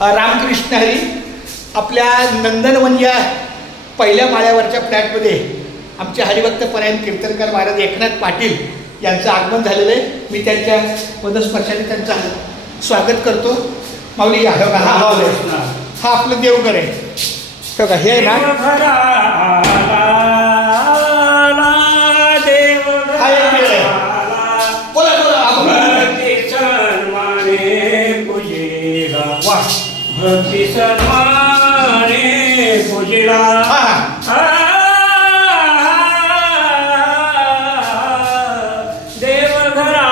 रामकृष्ण हरी. आपल्या नंदनवन या पहिल्या माळ्यावरच्या फ्लॅटमध्ये आमचे हरिभक्त परायण कीर्तनकार महाराज एकनाथ पाटील यांचं आगमन झालेलं आहे. मी त्यांच्या पदस्पर्शाने त्यांचं स्वागत करतो. माऊली हा आपलं देवघर आहे. बघा हे ना भक्ति सन्माने पूजिला देवघरा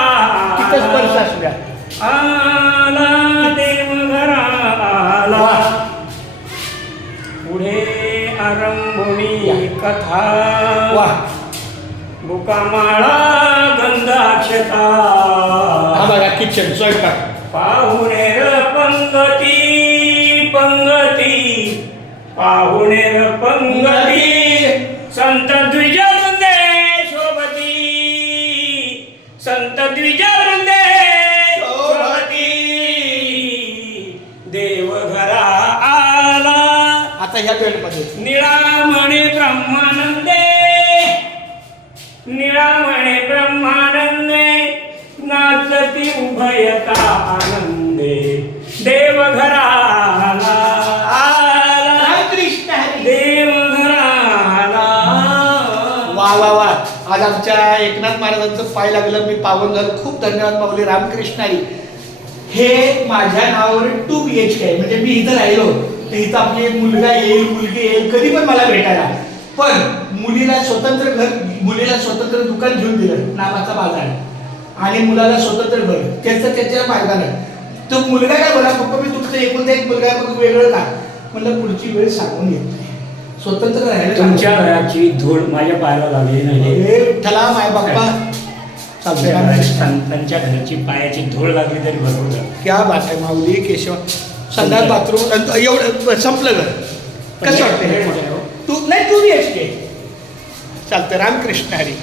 आला देवघरा आला. पुढे आरंभोणी कथा बुकामाळा गंधाक्षता किचन स्वयंपाक पाहुणेर पंगती पंगती पाहुणेर पंगती संत द्विजवृंदे शोभती संत द्विजवृंदे शोभती देवघरा आला. आता ह्या वेळेमध्ये निळामणे ब्रह्मानंदे निळामणे ब्रह्मानंदे नाचती उभयता आनंदे देवघराला देवघराला. वा वा वा. आज आमच्या एकनाथ महाराजांचं पाय लागलं, मी पावन झालं. खूप धन्यवाद माऊली. रामकृष्ण हरी. हे माझ्या नावावर 2 BHK आहे. म्हणजे मी इथं राहिलो तर इथं आपली मुलगा येईल मुलगी येईल कधी पण मला भेटायला. पण मुलीला स्वतंत्र घर, मुलीला स्वतंत्र दुकान घेऊन दिलं, नामाचा बाजार, आणि मुलाला स्वतंत्र घर, त्याचं त्याच्या मार्गाने. तो मुलगा काय बोला, पप्पा मी तुमचं एकूण एक मुलगा मग वेगळं का. म्हणलं पुढची वेळ सांगून येत नाही. स्वतंत्र राहिलं. तुमच्या घराची धूळ माझ्या पायाला लागली नाही. ठला माय बाप्पा संतांच्या घराची पायाची धूळ लागली तरी भरपूर. क्या बात आहे माऊली. केशव संडास बाथरूम एवढं संपलं घर. कसं वाटतं? तू नाही 2 BHK चालतं. रामकृष्ण हरी.